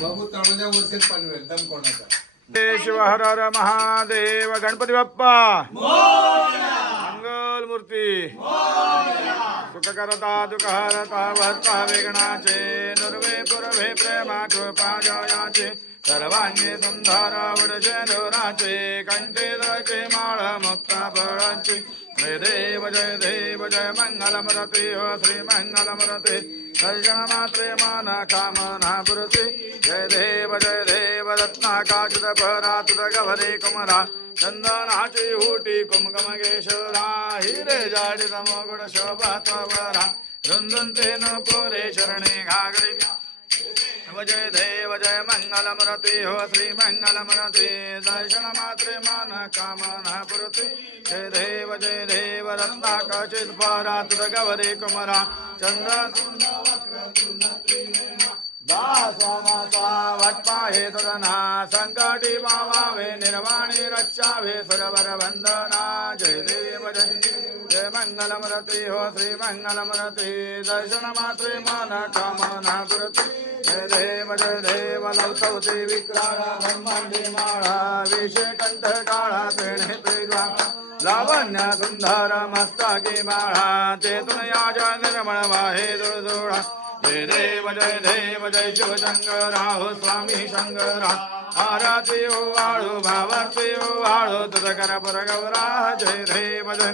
बाबू तळोजा दम कोणाचा. शिव हर हर महादेव. गणपती बाप्पा. मंगल मूर्ती सुखकरता दुखहरता हरता भरता विघ्नाचे नुर्वे पुरवे प्रेमा कृपा जयाचे सर्वांगी सुंदर उडचे दोराचे कंठे दचे माळ मुक्ता फळांची. जय देव जय देव जय मंगल मरते हो श्री मंगल मरते माना कामना पुरते जय देव जय देव रत्नाकाशित कुमरा। चंदनाची हुटी कुमकमगेश्वरा हिरे जाडी समोगुड शोभा त्वरा रुंदुंते न पोरे शरणे घागरे जय देव जय मंगल हो श्री मंगल दर्शन मात्रे मन कामना पुरते जय देव जय देव रत्नाकाचित परात गवरे कुमरा। चंद्र हे सदना संकटी पावावे निर्वाणी रक्षावे सुरवर वंदना। जय देव जय जय मंगल मरते हो श्री मंगल मरते दर्शन मात्रे मन कामना कृती। जय देव जय देव लवतवते विक्राळा ब्रह्मांडी माळा विषय कंठ काळा तेणे प्रेला लावण्य सुंदर मस्तकी बाळा चेतन याजा निर्मळ वाहे दुर्दुळा जय देव जय देव जय शिव शंकरा हो स्वामी शंकरा आरती ओ वाळू भावती ओ वाळू तुझ करपुर गौरा जय देव जय।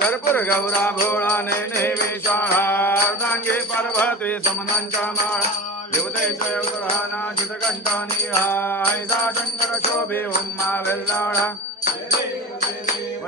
कर्पूर गौरा भोळा ने शाळा अर्धांगे पार्वती समनांच्या माळा। देवते जयवराना चितकंठा निहाय ऐसा शंकर शोभे उम्मा वेल्लाळा।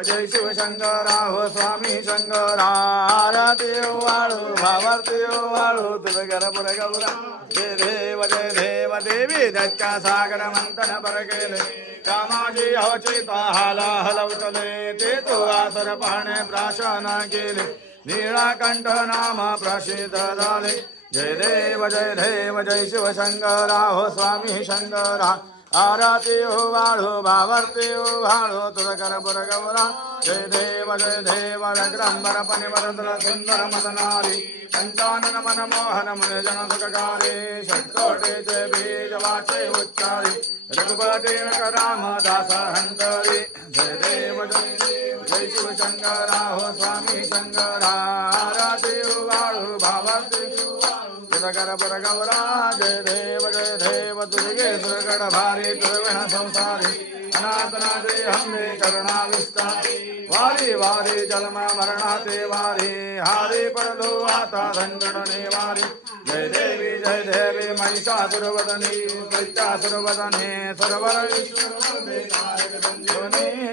जय शिव शंकराव स्वामी शंकरा आरती वाळू भावारती वाळू तुझ घर पुर गौरा जय देव जय देव देवी दत्ता सागर मंथन पर केले कामाजी अवचिता हाला हलवतले ते तो आसर पाहणे प्राशन केले निळाकंठ नाम प्रसिद्ध झाले. जय देव जय देव जय शिव शंकरा हो स्वामी शंकरा आरती हो वाळू भावर्ती हो वाळू तुझ कर पुर गौरा जय देव जय देव रग्रंबर पनिवरदल सुंदर मदनारी पंचानन मन मोहन मन जन सुखकारी षट्कोटे जय बीज वाचे उच्चारी रघुपति राम दास हंतरी जय देव जय देव जय शिव शंकरा हो स्वामी शंकरा तुझकर पुर गौरा जय देव जय देव तुझे दुर्गड भारी दुर्विण संसारी अनाथनाथे हंबे करुणा विस्तारी वारी वारे जन्म वारे। हारे हारी पडलो आता संकटने वारी। जय देवी जय देवी महिषासुरवदनी प्रत्यासुरवदने सरवर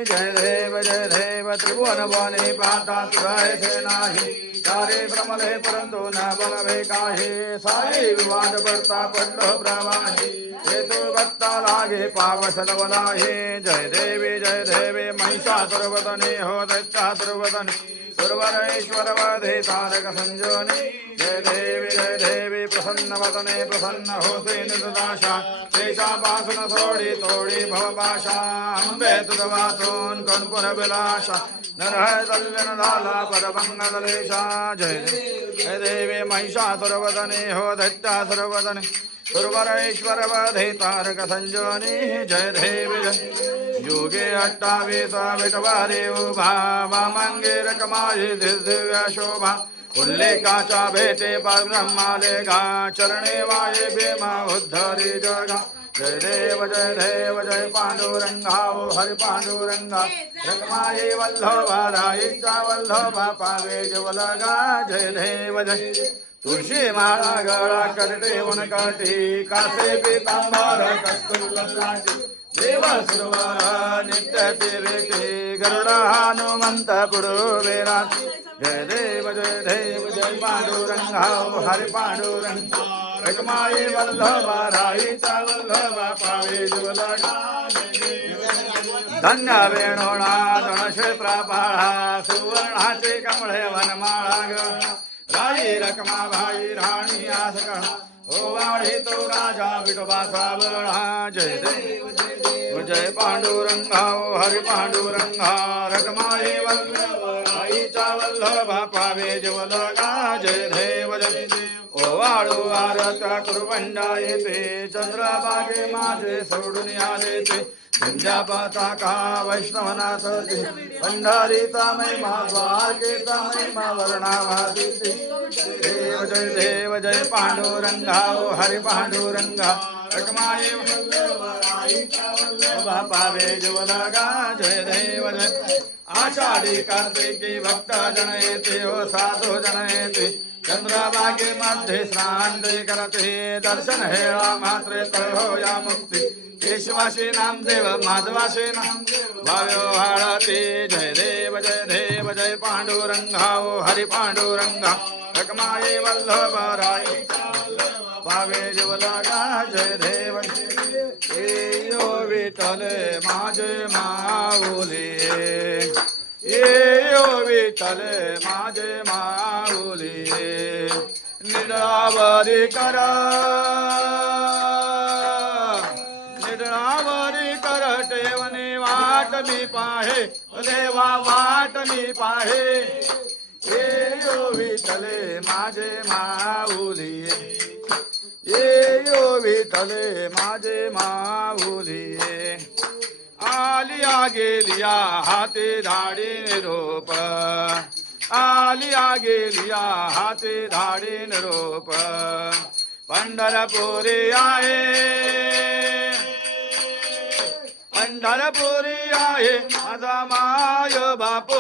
जय देव जय देव त्रिभुवन बने पाता सुराय थे नाही। सारे भ्रमले परंतु न बलवे काहे। सारे विवाद करता पडलो प्रवाही तो भक्ता लागे पावसल हे जय देवी जय देवी महिषासुरवदने हो दैत्यासुरवदने सुरवरेश्वर वधे तारक संजोनि। जय देवी जय देवी प्रसन्न वदने प्रसन्न होते निर्दाशा शेषा पासन सोडी तोडी भवपाशा। अंबे तुझ वाचून कणपुर विलाशा नरहय तल्यन झाला परभंगलेशा जय देवी जय देवी महिषासुरवदने हो दैत्यासुरवदने सुरवरेश्वर वधे तारक संजोनि जय देव योगे अट्टावीस विटवारे उभा वामांगे रकमाये दिव्य शोभा। उल्लेखाच्या भेटे ब्रह्मालेखा चरणे वाये भीमा उद्धरी जगा। जय देव जय देव जय पांडुरंगा ओ हरि पांडुरंगा। रकमाये वल्लभा राईचा वल्लभा पावे जवलगा। जय देव जय। तुळशी माळा गळा करते वन कासे पितांबर कस्तुरी देव सुरवारा नित्य तिरेते गरुडा हनुमंत पुरुवेरा जय देव जय देव जय पांडुरंगा हरि पांडुरंग. रकमाई वल्लभा राईचा वल्लभा पावे जुवला धन्य वेणोणा धनशे प्रपाळा सुवर्णाचे कमळे वनमाळा ग राई रकमा भाई राणी आस हो वाढी तो राजा विठोबा सावळा जय देव जय पांडुरंगा ओ हरी पांडुरंगा। रकमाई वल्लभ आईचा वल्लभा पावे जवलगा। जय देव जय देव। वाळू आरत्या कुरबंडा येते। चंद्रबागे माझे सोडून आले ते। विद्यापाताका वैष्णवनाथ ते पंढरीचा महिमा द्वारकेचा महिमा वर्णावादिते देव जय देव जय पांडुरंगा ओ हरि पांडुरंगा। रकमाई पावे वेजवलगा जय देव जय। आषाढी कार्तिकी भक्त जनयति येते ओ साधू जन चंद्रभागे मध्ये स्नान करते। दर्शन हेळा मात्रे तर या मुक्ती। केशवाशी नामदेव माधवाशी नाम भाव्यो हाळते जय देव जय देव जय पांडुरंगा ओ हरि पांडुरंगा। रकमाये वल्लभराय भावे जवलागा जय देव ए यो विठ्ठल माझे माऊली। ए यो विठ्ठल माझे माऊली। निरावरी करा। देवने वाट मी पाहे. देवा वाट मी पाहे. ये यो विठले माझे माऊली. ये यो विठले माझे माऊली. आलिया गेलिया हाते धाडी निरोप आलिया गेलिया हाते धाडी निरोप पंढरपुरी आहे. पंढरपुरी आहे. माझा माय बाप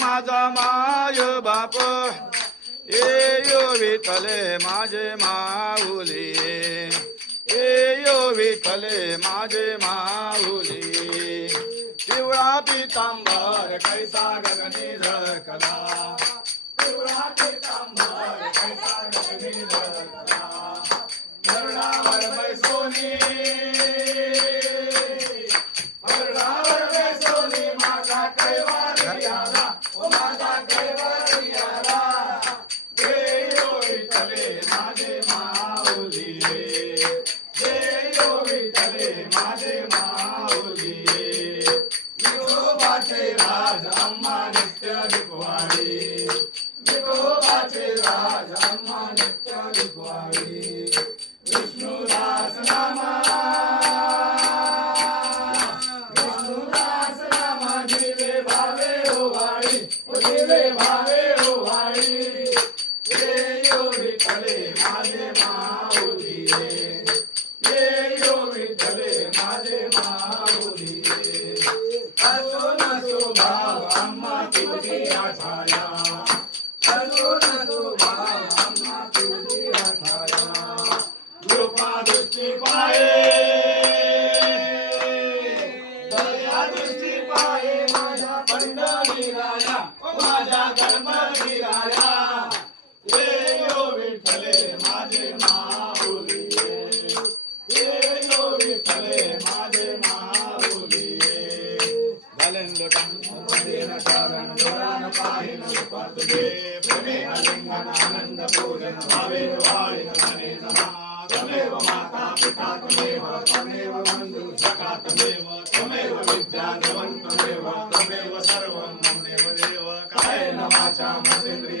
माझा माय बाप. ए यो विठले माझे माऊली. ए यो विठले माझे माऊली. पिवळा पितांबर कैसा गगनी झळकला chamar sempre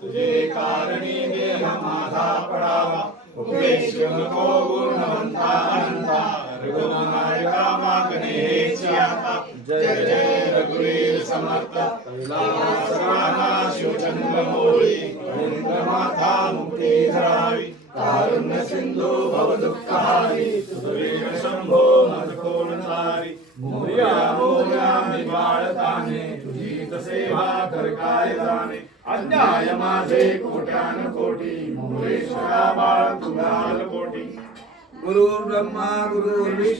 तुझे कारणी देह माझा पडावा. उपदेश नको गुणवंता अनंता रघुनायका मागणे आता. जय जय रघुवीर समर्थ. कैलास शिवचंद्र मोळी. रवींद्र माथा मुक्ती धरावी. तारुण्य सिंधू भव दुःखहारी सुखवेग शंभो मज कोण सारी मोर्या मोर्या मी बाळताने तुझी सेवा कर काय जाणे? अज्ञाय माझे कोट्यान कोटी मोरेश्वरा बाळ तुलाल कोटी. गुरु ब्रह्मा गुरु विष्णू